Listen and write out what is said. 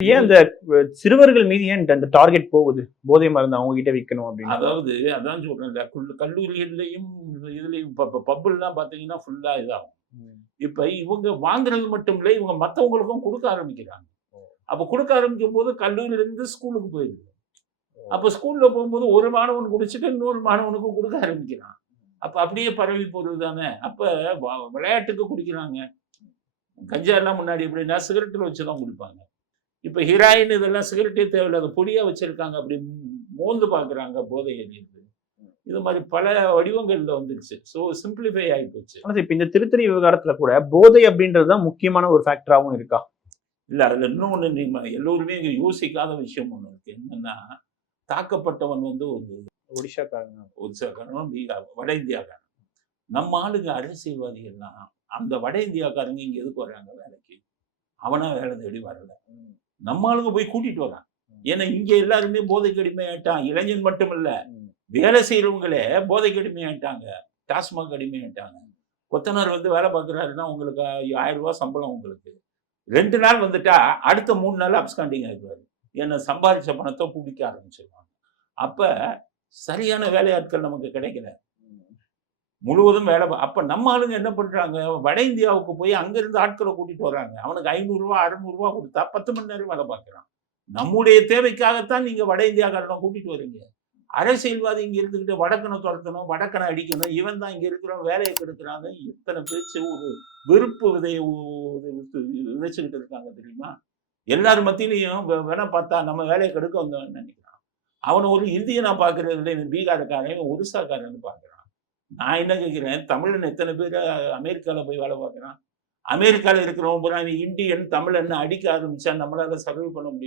ஏன் அந்த சிறுவர்கள் மீது ஏன் அந்த டார்கெட் போகுது? போதை மருந்து அவங்க கிட்ட விக்கணும் அப்படின்னு. அதாவது அதான் சொல்றேன்ல, கல்லூரிகள்லயும் இதுலயும் பப்புலாம் பார்த்தீங்கன்னா ஃபுல்லா இதாகும். இப்ப இவங்க வாங்குறது மட்டும் இல்ல, இவங்க மத்தவங்களுக்கும் குடுக்க ஆரம்பிக்கிறாங்க. அப்ப குடுக்க ஆரம்பிக்கும்போது கல்லூரியிலிருந்து ஸ்கூலுக்கு போயிருது. அப்ப ஸ்கூல்ல போகும்போது ஒரு மாணவன் குடிச்சிட்டு இன்னொரு மாணவனுக்கும் குடுக்க ஆரம்பிக்கிறான். அப்ப அப்படியே பரவி போறது தானே. அப்ப விளையாட்டுக்கு குடிக்கிறாங்க. கஞ்சா எல்லாம் முன்னாடி எப்படின்னா சிகரெட்டில் வச்சு தான் குடிப்பாங்க. இப்ப ஹீராயின் இதெல்லாம் சிகரெட்டே தேவையில்லாத பொடியா வச்சிருக்காங்க. அப்படி மோந்து பார்க்குறாங்க போதை எறியுது. இது மாதிரி பல வடிவங்கள்ல வந்துருச்சு. ஸோ சிம்பிளிஃபை ஆகிப்போச்சு. ஆனா இப்ப இந்த திருத்தணி விவகாரத்துல கூட போதை அப்படின்றது தான் முக்கியமான ஒரு ஃபேக்டராகவும் இருக்கா? இல்ல அதுல இன்னொன்னு எல்லோருமே இங்க யோசிக்காத விஷயம் ஒண்ணு இருக்கு. என்னன்னா, தாக்கப்பட்டவன் வந்து ஒரு ஒடிசாக்காரன், பீகார், வட இந்தியாக்காரன். நம்ம ஆளுங்க அரசியல்வாதிகள்லாம் அந்த வட இந்தியாக்காரங்க இங்க எதுக்கு வர்றாங்க வேலைக்கு? அவனா வேலை தேடி வரல. நம்ம ஆளுங்க போய் கூட்டிட்டு வரான். ஏன்னா இங்க எல்லாருமே போதைக்கு அடிமையாயிட்டான். இளைஞன் மட்டும் இல்ல, வேலை செய்யறவங்களே போதைக்கு அடிமையாயிட்டாங்க. டாஸ்மாக் அடிமையாயிட்டாங்க. கொத்தனார் வந்து வேலை பார்க்குறாருன்னா உங்களுக்கு 1000 ரூபாய் சம்பளம் உங்களுக்கு. 2 நாள் வந்துட்டா அடுத்த 3 நாள் அப்ஸ்காண்டிங் ஆயிடுவாரு. ஏன்னா சம்பாதிச்ச பணத்தை குடிக்க ஆரம்பிச்சிருவாங்க. அப்ப சரியான வேலையாட்கள் நமக்கு கிடைக்கல. முழுவதும் வேலை அப்ப நம்ம ஆளுங்க என்ன பண்றாங்க, வட இந்தியாவுக்கு போய் அங்கிருந்து ஆட்களை கூட்டிட்டு வராங்க. அவனுக்கு 500 ரூபாய் 600 ரூபாய் கொடுத்தா 10 மணி நேரம் வேலை பார்க்குறான். நம்முடைய தேவைக்காகத்தான் நீங்க வட இந்தியாக்காரனை கூட்டிட்டு வரீங்க. அரசியல்வாதி இங்க இருந்துகிட்டு வடக்கனை துரத்தணும், வடக்கனை அடிக்கணும், இவன் தான் இங்க இருக்கிறவன் வேலையை கெடுக்கிறாங்க. எத்தனை பேச்சு ஒரு வெறுப்பு விதையை விதைச்சுக்கிட்டு இருக்காங்க தெரியுமா? எல்லார் மத்தியிலையும் வேணா பார்த்தா நம்ம வேலையை கெடுக்க வந்தவன் நினைக்கிறான். அவனை ஒரு இந்தியனா பார்க்கறது இல்லை, பீகார்காரன், ஒரிசாக்காரன்னு பார்க்குறான். நான் என்ன கேட்கிறேன், தமிழன் எத்தனை பேர் அமெரிக்காவில் போய் வேலை பார்க்குறான்? அமெரிக்காவில் இருக்கிறவங்க பூரா இந்தியன் தமிழன் அடிக்க ஆரம்பிச்சா நம்மளால சர்வை பண்ண முடியும்?